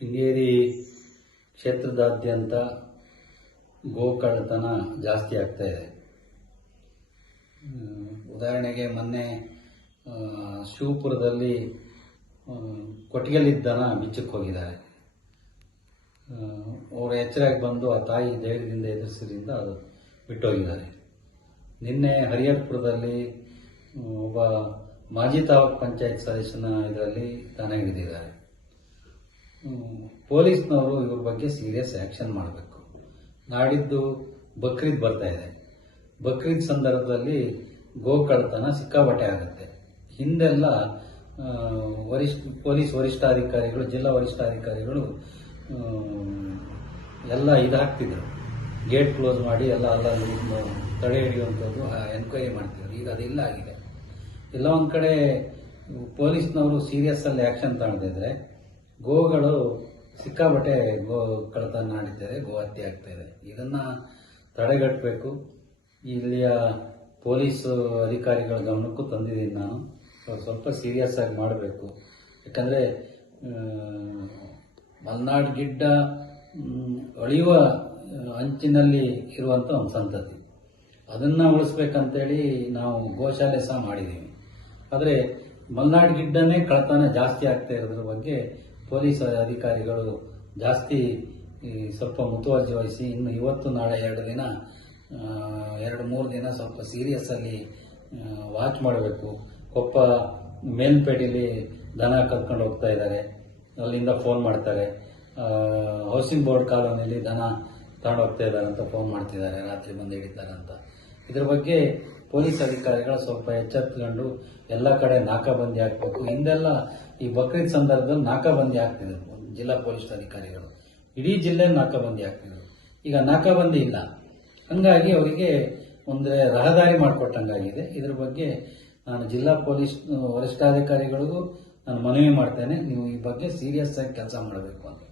ಶೃಂಗೇರಿ ಕ್ಷೇತ್ರದಾದ್ಯಂತ ಗೋಕಳ್ಳತನ ಜಾಸ್ತಿ ಆಗ್ತಾ ಇದೆ. ಉದಾಹರಣೆಗೆ ಮೊನ್ನೆ ಶಿವಪುರದಲ್ಲಿ ಕೊಟ್ಟಿಗೆಲಿದ್ದ ದನ ಬಿಚ್ಚಕ್ಕೆ ಹೋಗಿದ್ದಾರೆ. ಅವರು ಎಚ್ಚರಾಗಿ ಬಂದು ಆ ತಾಯಿ ಧೈರ್ಯದಿಂದ ಎದುರಿಸಿದ್ರಿಂದ ಅದು ಬಿಟ್ಟೋಗಿದ್ದಾರೆ. ನಿನ್ನೆ ಹರಿಹರಪುರದಲ್ಲಿ ಒಬ್ಬ ಮಾಜಿ ತಾಲೂಕ್ ಪಂಚಾಯತ್ ಸದಸ್ಯನ ಇದರಲ್ಲಿ ದನ ಹಿಡಿದಿದ್ದಾರೆ. ಪೊಲೀಸ್ನವರು ಇವ್ರ ಬಗ್ಗೆ ಸೀರಿಯಸ್ ಆಕ್ಷನ್ ಮಾಡಬೇಕು. ನಾಡಿದ್ದು ಬಕ್ರೀದ್ ಬರ್ತಾ ಇದೆ. ಬಕ್ರೀದ್ ಸಂದರ್ಭದಲ್ಲಿ ಗೋಕಳ್ಳತನ ಸಿಕ್ಕಾಪಟ್ಟೆ ಆಗುತ್ತೆ. ಹಿಂದೆಲ್ಲ ಪೊಲೀಸ್ ವರಿಷ್ಠಾಧಿಕಾರಿಗಳು, ಜಿಲ್ಲಾ ವರಿಷ್ಠಾಧಿಕಾರಿಗಳು ಎಲ್ಲ ಇದಾಗ್ತಿದ್ರು, ಗೇಟ್ ಕ್ಲೋಸ್ ಮಾಡಿ ಎಲ್ಲ ಅಲ್ಲಲ್ಲಿ ತಡೆ ಹಿಡಿಯುವಂಥದ್ದು ಎನ್ಕ್ವೈರಿ ಮಾಡ್ತಿದ್ರು. ಈಗ ಅದೆಲ್ಲ ಆಗಿದೆ. ಎಲ್ಲ ಒಂದು ಕಡೆ ಪೊಲೀಸ್ನವರು ಸೀರಿಯಸ್ ಅಲ್ಲಿ ಆಕ್ಷನ್ ತಗೊಂಡಿದ್ರೆ ಗೋಗಳು ಸಿಕ್ಕಾಪಟ್ಟೆ ಗೋ ಕಳ್ಳತನ ನಡೀತಿದೆ, ಗೋ ಹತ್ಯೆ ಆಗ್ತಾ ಇದೆ. ಇದನ್ನ ತಡೆಗಟ್ಟಬೇಕು. ಇಲ್ಲಿಯ ಪೊಲೀಸ್ ಅಧಿಕಾರಿಗಳ ಗಮನಕ್ಕೂ ತಂದಿದ್ದೀನಿ ನಾನು. ಸ್ವಲ್ಪ ಸೀರಿಯಸ್ ಆಗಿ ಮಾಡಬೇಕು. ಯಾಕಂದರೆ ಮಲೆನಾಡು ಗಿಡ್ಡ ಅಳಿಯುವ ಅಂಚಿನಲ್ಲಿ ಇರುವಂಥ ಒಂದು ಸಂತತಿ. ಅದನ್ನು ಉಳಿಸ್ಬೇಕಂತೇಳಿ ನಾವು ಗೋಶಾಲೆ ಸಹ ಮಾಡಿದ್ದೀವಿ. ಆದರೆ ಮಲೆನಾಡು ಗಿಡ್ಡನೇ ಕಳ್ಳತನ ಜಾಸ್ತಿ ಆಗ್ತಾ ಇರೋದ್ರ ಬಗ್ಗೆ ಪೊಲೀಸ್ ಅಧಿಕಾರಿಗಳು ಜಾಸ್ತಿ ಸ್ವಲ್ಪ ಮುತುವರ್ಜಿ ವಹಿಸಿ ಇನ್ನು ಇವತ್ತು ನಾಳೆ 2-3 ದಿನ ಸ್ವಲ್ಪ ಸೀರಿಯಸ್ ಅಲ್ಲಿ ವಾಚ್ ಮಾಡಬೇಕು. ಕೊಪ್ಪ ಮೇಲ್ಪೇಟೆಯಲ್ಲಿ ದನ ಕರ್ಕೊಂಡು ಹೋಗ್ತಾ ಇದ್ದಾರೆ, ಅಲ್ಲಿಂದ ಫೋನ್ ಮಾಡ್ತಾರೆ. ಹೌಸಿಂಗ್ ಬೋರ್ಡ್ ಕಾಲೋನಿಯಲ್ಲಿ ದನ ತಗೊಂಡು ಹೋಗ್ತಾ ಇದ್ದಾರೆ ಅಂತ ಫೋನ್ ಮಾಡ್ತಿದ್ದಾರೆ, ರಾತ್ರಿ ಬಂದು ಹಿಡಿತಾರೆ ಅಂತ. ಇದ್ರ ಬಗ್ಗೆ ಪೊಲೀಸ್ ಅಧಿಕಾರಿಗಳು ಸ್ವಲ್ಪ ಎಚ್ಚೆತ್ತುಕೊಂಡು ಎಲ್ಲ ಕಡೆ ನಾಕಾಬಂದಿ ಹಾಕಬೇಕು. ಹಿಂದೆಲ್ಲ ಈ ಬಕ್ರೀದ್ ಸಂದರ್ಭದಲ್ಲಿ ನಾಕಾಬಂದಿ ಆಗ್ತಿದ್ರು ಜಿಲ್ಲಾ ಪೊಲೀಸ್ ಅಧಿಕಾರಿಗಳು, ಇಡೀ ಜಿಲ್ಲೆ ನಾಕಾಬಂದಿ ಆಗ್ತಿದ್ರು. ಈಗ ನಾಕಾಬಂದಿ ಇಲ್ಲ, ಹಂಗಾಗಿ ಅವರಿಗೆ ಒಂದು ರಹದಾರಿ ಮಾಡಿಕೊಟ್ಟಂಗಾಗಿದೆ. ಇದ್ರ ಬಗ್ಗೆ ನಾನು ಜಿಲ್ಲಾ ಪೊಲೀಸ್ ವರಿಷ್ಠಾಧಿಕಾರಿಗಳಿಗೂ ನಾನು ಮನವಿ ಮಾಡ್ತೇನೆ, ನೀವು ಈ ಬಗ್ಗೆ ಸೀರಿಯಸ್ ಆಗಿ ಕೆಲಸ ಮಾಡಬೇಕು ಅಂತ.